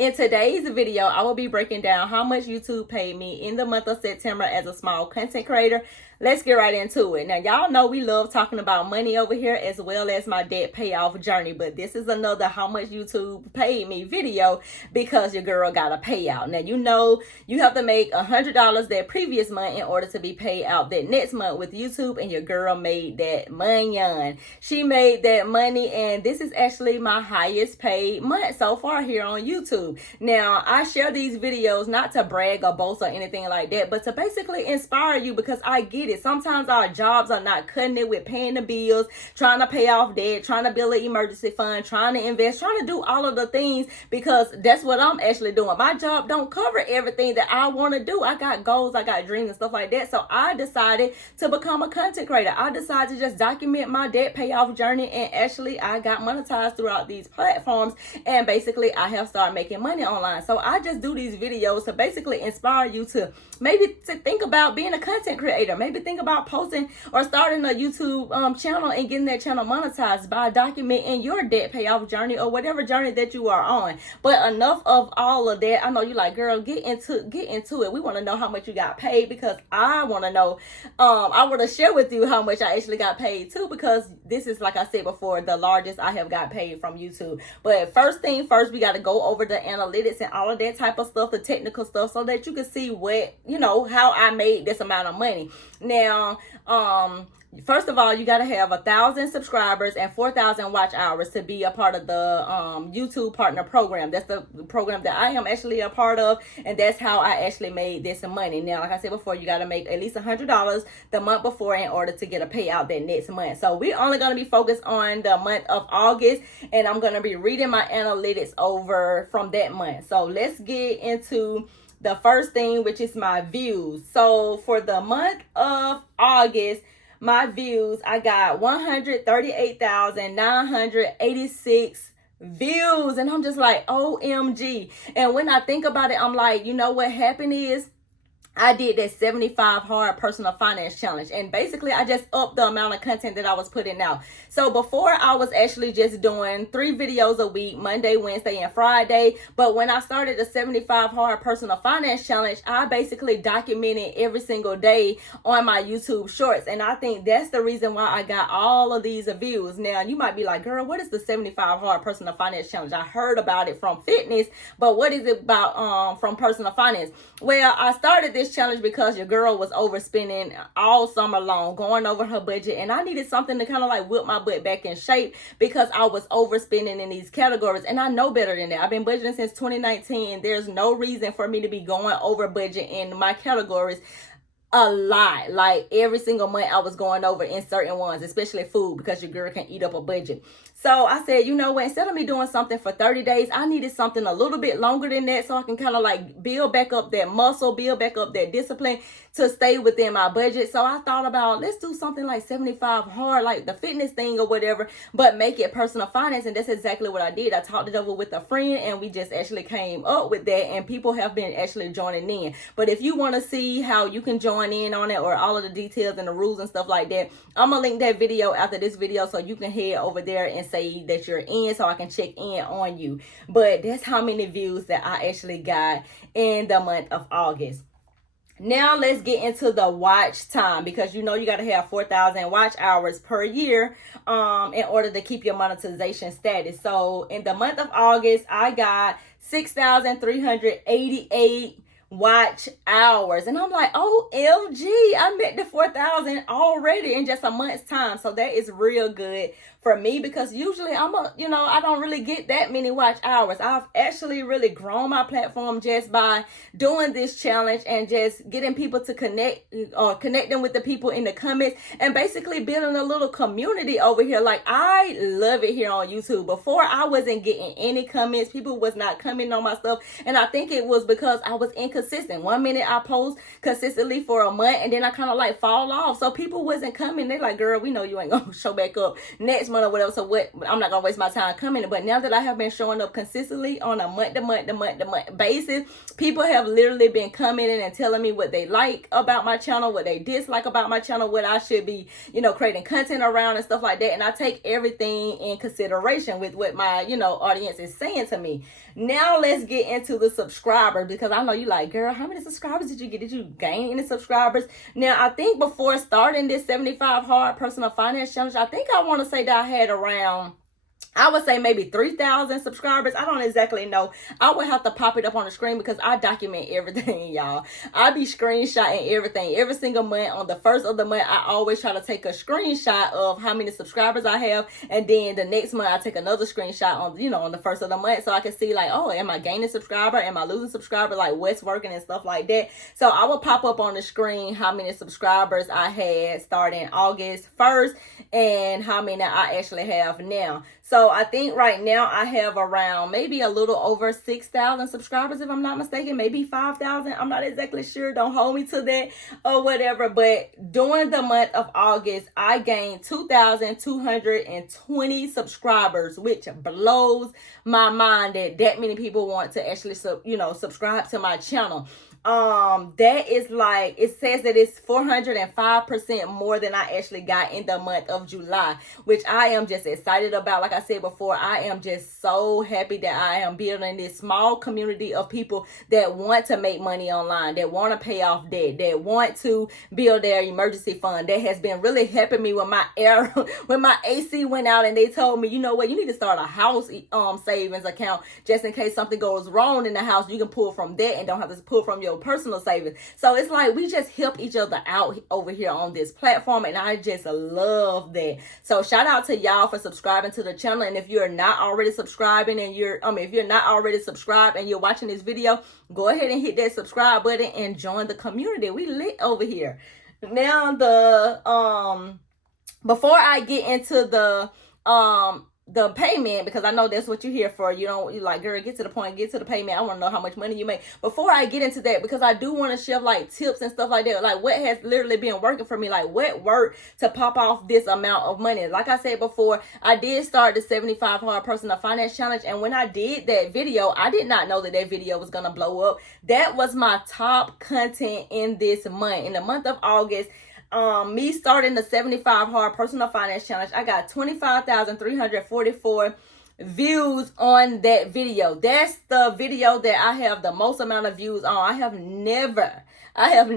In today's video, I will be breaking down how much YouTube paid me in the month of September as a small content creator. Let's get right into it. Now, y'all know we love talking about money over here as well as my debt payoff journey, but this is another how much YouTube paid me video because your girl got a payout. Now, you know you have to make $100 that previous month in order to be paid out that next month with YouTube, and your girl made that money. She made that money, and this is actually my highest paid month so far here on YouTube. Now, I share these videos not to brag or boast or anything like that, but to basically inspire you because I get it. Sometimes our jobs are not cutting it with paying the bills, trying to pay off debt, trying to build an emergency fund, trying to invest, trying to do all of the things because that's what I'm actually doing. My job don't cover everything that I want to do. I got goals, I got dreams and stuff like that. So I decided to become a content creator. I decided to just document my debt payoff journey, and actually I got monetized throughout these platforms, and basically I have started making money online. So I just do these videos to basically inspire you to maybe to think about being a content creator, maybe think about posting or starting a YouTube channel and getting that channel monetized by documenting your debt payoff journey or whatever journey that you are on. But enough of all of that. I know you like, girl, get into it. We want to know how much you got paid because I want to know. I want to share with you how much I actually got paid too, because this is, like I said before, the largest I have got paid from YouTube. But first thing first, we got to go over the analytics and all of that type of stuff, the technical stuff, so that you can see what, how I made this amount of money. Now, first of all, you got to have 1,000 subscribers and 4,000 watch hours to be a part of the YouTube partner program. That's the program that I am actually a part of, and that's how I actually made this money. Now, like I said before, you got to make at least $100 the month before in order to get a payout that next month. So we're only going to be focused on the month of August, and I'm going to be reading my analytics over from that month. So let's get into the first thing, which is my views. So for the month of August, my views, I got 138,986 views. And I'm just like, OMG. And when I think about it, I'm like, you know what happened is, I did that 75 hard personal finance challenge, and basically I just upped the amount of content that I was putting out. So before, I was actually just doing 3 videos a week, Monday, Wednesday, and Friday. But when I started the 75 hard personal finance challenge, I basically documented every single day on my YouTube shorts. And I think that's the reason why I got all of these views. Now, you might be like, girl, what is the 75 hard personal finance challenge? I heard about it from fitness, but what is it about from personal finance? Well, I started this challenge because your girl was overspending all summer long, going over her budget, and I needed something to kind of like whip my butt back in shape because I was overspending in these categories, and I know better than that. I've been budgeting since 2019, and there's no reason for me to be going over budget in my categories a lot. Like every single month I was going over in certain ones, especially food, because your girl can eat up a budget. So I said, you know what, instead of me doing something for 30 days, I needed something a little bit longer than that so I can kind of like build back up that muscle, build back up that discipline to stay within my budget. So I thought about, let's do something like 75 hard, like the fitness thing or whatever, but make it personal finance. And that's exactly what I did. I talked it over with a friend, and we just actually came up with that, and people have been actually joining in. But if you want to see how you can join in on it or all of the details and the rules and stuff like that, I'm gonna link that video after this video so you can head over there and say that you're in so I can check in on you. But that's how many views that I actually got in the month of August. Now let's get into the watch time, because you got to have 4,000 watch hours per year in order to keep your monetization status. So in the month of August, I got 6,388 watch hours, and I'm like, OMG, I met the 4,000 already in just a month's time. So that is real good for me, because usually I don't really get that many watch hours. I've actually really grown my platform just by doing this challenge and just getting people to connecting with the people in the comments and basically building a little community over here. Like, I love it here on YouTube. Before, I wasn't getting any comments. People was not commenting on my stuff, and I think it was because I was inconsistent. One minute I post consistently for a month, and then I kind of like fall off. So people wasn't coming. They like, girl, we know you ain't gonna show back up next month or whatever, so what, I'm not gonna waste my time coming. But now that I have been showing up consistently on a month to month basis, people have literally been coming in and telling me what they like about my channel, what they dislike about my channel, what I should be creating content around and stuff like that. And I take everything in consideration with what my audience is saying to me. Now let's get into the subscribers, because I know you like, girl, how many subscribers did you get? Did you gain any subscribers? Now, I think before starting this 75 Hard Personal Finance Challenge, I think I want to say that I had around, I would say maybe 3,000 subscribers. I don't exactly know. I would have to pop it up on the screen because I document everything, y'all. I be screenshotting everything. Every single month, on the first of the month, I always try to take a screenshot of how many subscribers I have. And then the next month, I take another screenshot on, on the first of the month, so I can see like, oh, am I gaining subscriber? Am I losing subscriber? Like what's working and stuff like that. So I will pop up on the screen how many subscribers I had starting August 1st and how many I actually have now. So I think right now I have around maybe a little over 6,000 subscribers, if I'm not mistaken, maybe 5,000. I'm not exactly sure. Don't hold me to that or whatever. But during the month of August, I gained 2,220 subscribers, which blows my mind that many people want to actually, subscribe to my channel. That is like, it says that it's 405% more than I actually got in the month of July, which I am just excited about. Like I said before, I am just so happy that I am building this small community of people that want to make money online, that want to pay off debt, that want to build their emergency fund. That has been really helping me when my when my AC went out and they told me, you know what, you need to start a house savings account just in case something goes wrong in the house. You can pull from that and don't have to pull from your personal savings. So it's like we just help each other out over here on this platform, and I just love that. So shout out to y'all for subscribing to the channel. And if you're not already subscribing and if you're not already subscribed and you're watching this video, go ahead and hit that subscribe button and join the community. We lit over here. Now before I get into the payment, because I know that's what you're here for. You like, girl, get to the point, get to the payment. I want to know how much money you make. Before I get into that, because I do want to share like tips and stuff like that, like what has literally been working for me, like what worked to pop off this amount of money. Like I said before, I did start the 75 Hard Personal Finance Challenge, and when I did that video, I did not know that video was gonna blow up. That was my top content in this month, in the month of August. Me starting the 75 Hard Personal Finance Challenge, I got 25,344 views on that video. That's the video that I have the most amount of views on. I have never, ever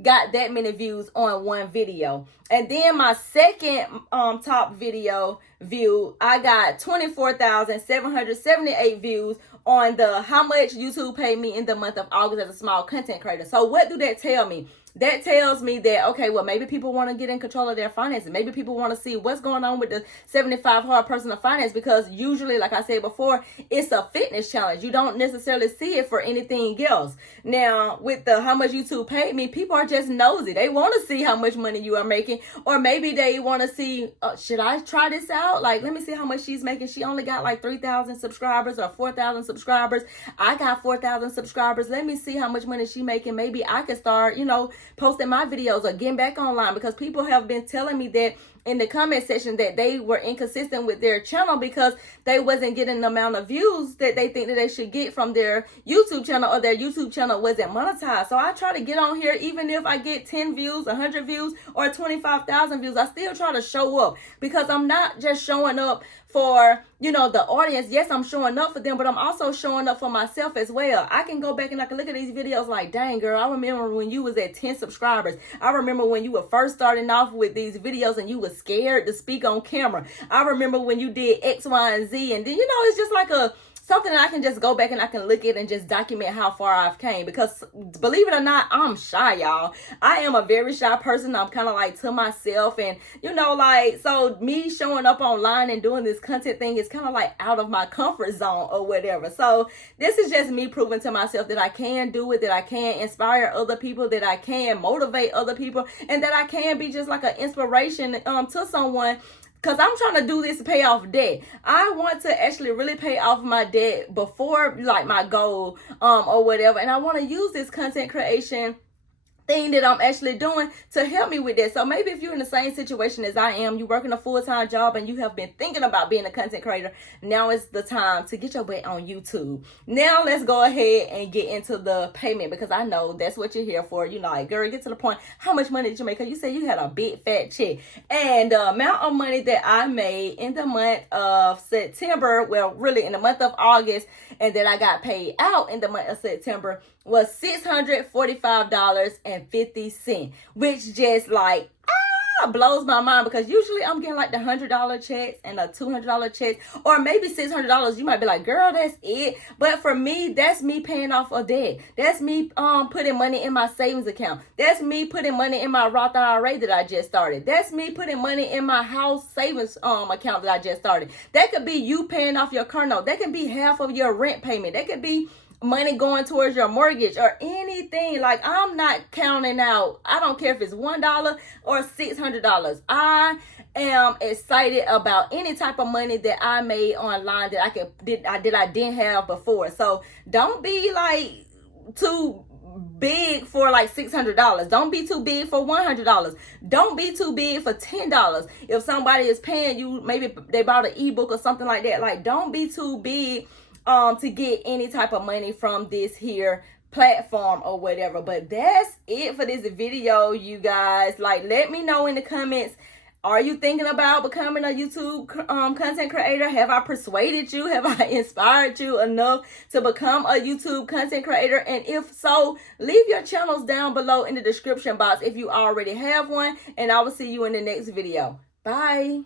got that many views on one video. And then my second top video view, I got 24,778 views on the how much YouTube paid me in the month of August as a small content creator. So what do that tell me? That tells me that, okay, well, maybe people want to get in control of their finances. Maybe people want to see what's going on with the 75 Hard Personal Finance, because usually, like I said before, it's a fitness challenge. You don't necessarily see it for anything else. Now, with the how much YouTube paid me, people are just nosy. They want to see how much money you are making, or maybe they want to see, should I try this out? Like, let me see how much she's making. She only got like 3,000 subscribers or 4,000 subscribers. I got 4,000 subscribers. Let me see how much money she's making. Maybe I could start, posting my videos or getting back online, because people have been telling me that in the comment section that they were inconsistent with their channel because they wasn't getting the amount of views that they think that they should get from their YouTube channel, or their YouTube channel wasn't monetized. So I try to get on here, even if I get 10 views, 100 views, or 25,000 views, I still try to show up, because I'm not just showing up for, the audience. Yes, I'm showing up for them, but I'm also showing up for myself as well. I can go back and I can look at these videos like, dang, girl, I remember when you was at 10 subscribers. I remember when you were first starting off with these videos and you were scared to speak on camera. I remember when you did X, Y, and Z. And then, it's just like something that I can just go back and I can look at and just document how far I've came. Because believe it or not, I'm shy, y'all. I am a very shy person. I'm kind of like to myself, and so me showing up online and doing this content thing is kind of like out of my comfort zone or whatever. So this is just me proving to myself that I can do it, that I can inspire other people, that I can motivate other people, and that I can be just like an inspiration to someone. Because I'm trying to do this to pay off debt. I want to actually really pay off my debt before like my goal or whatever. And I want to use this content creation thing that I'm actually doing to help me with that. So maybe if you're in the same situation as I am, you're working a full-time job and you have been thinking about being a content creator, now is the time to get your butt on YouTube. Now let's go ahead and get into the payment, because I know that's what you're here for. You know, like, girl, get to the point. How much money did you make? Because you said you had a big fat check. And the amount of money that I made in the month of September, well, really in the month of August, and that I got paid out in the month of September was $645.50, which just like blows my mind, because usually I'm getting like the $100 checks and the $200 checks, or maybe $600. You might be like, girl, that's it. But for me, that's me paying off a debt. That's me putting money in my savings account. That's me putting money in my Roth IRA that I just started. That's me putting money in my house savings account that I just started. That could be you paying off your car note. That can be half of your rent payment. That could be money going towards your mortgage or anything. Like, I'm not counting out. I don't care if it's $1 or $600. I am excited about any type of money that I made online that I didn't have before. So don't be like too big for like $600. Don't be too big for $100. Don't be too big for $10. If somebody is paying you, maybe they bought an ebook or something like that. Like, don't be too big to get any type of money from this here platform or whatever. But that's it for this video, you guys. Like, let me know in the comments, are you thinking about becoming a YouTube content creator? Have I persuaded you? Have I inspired you enough to become a YouTube content creator? And if so, leave your channels down below in the description box if you already have one, and I will see you in the next video. Bye.